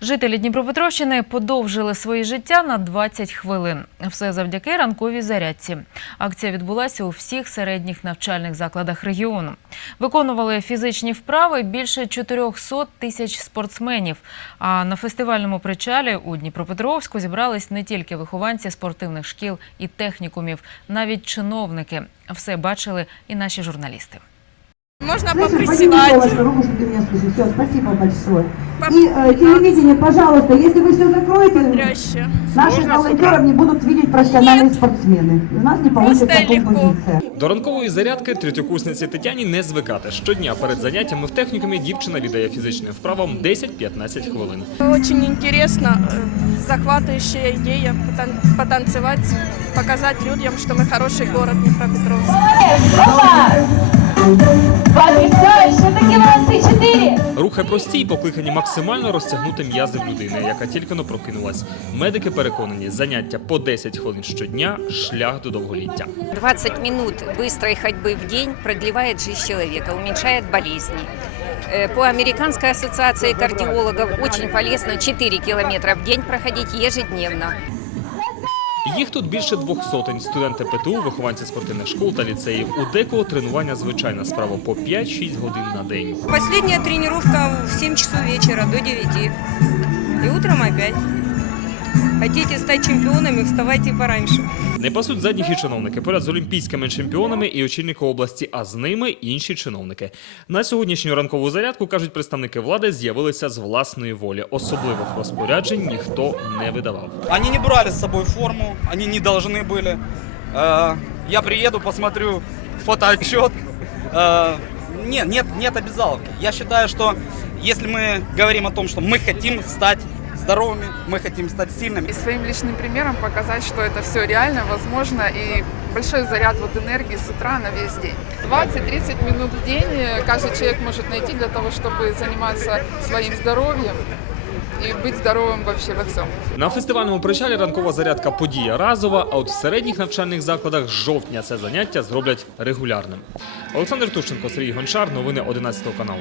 Жителі Дніпропетровщини подовжили своє життя на 20 хвилин. Все завдяки ранковій зарядці. Акція відбулася у всіх середніх навчальних закладах регіону. Виконували фізичні вправи більше 400 тисяч спортсменів. А на фестивальному причалі у Дніпропетровську зібрались не тільки вихованці спортивних шкіл і технікумів, навіть чиновники. Все бачили і наші журналісти. Можно Слышишь, поприседать. подними вашу руку, чтобы ты меня слышишь. Все, спасибо большое. И э, телевидение, пожалуйста, если вы все закроете, Бодряще. наших волонтеров не будут видеть профессиональные спортсмены. У нас не получится Просто легко. композиция. До ранкової зарядки третьокурсниці Тетяні не звикати. Щодня перед заняттями в технікумі дівчина віддає фізичним вправам 10-15 хвилин. Очень интересно, э, захватывающая идея потан- потанцевать, показать людям, что мы хороший город Днепропетровск. Потрясающе, такі молодці, чотири. Рухи прості й покликані максимально розтягнути м'язи в людини, яка тільки но прокинулась. Медики переконані, заняття по 10 хвилин щодня шлях до довголіття. 20 минут быстрой ходьбы в день продлевает жизнь человека, уменьшает болезни. Э, По Американской ассоциации кардиологов очень полезно 4 километра в день проходить ежедневно. Їх тут більше двох сотень. Студенти ПТУ, вихованці спортивних школ та ліцеїв. У декого тренування звичайна справа по 5-6 годин на день. Остання тренування в 7 часов вечора до 9. І утром опять. Хотите стать чемпионами, вставайте пораньше. Не пасуть задніх і чиновники. Поряд з олімпійськими чемпіонами і очільника області, а з ними інші чиновники. На сьогоднішню ранкову зарядку кажуть представники влади, з'явилися з власної волі. Особливих розпоряджень ніхто не видавав. Они не брали с собой форму, они не должны были. Э, Я приеду, посмотрю фотоотчет. Э, Нет, нет, нет обязаловки. Я считаю, что если мы говорим о том, что мы хотим стать здоровыми, мы хотим стать сильными, и своим личным примером показать, что это все реально, возможно, и большой заряд вот энергии с утра на весь день. 20-30 минут в день э, каждый человек может найти для того, чтобы заниматься своим здоровьем и быть здоровым вообще во всем. На фестивальному причалі ранкова зарядка подія разова, а от в середніх навчальних закладах з жовтня це заняття зроблять регулярним. Олександр Тушенко, Сергій Гончар, новини 11 каналу.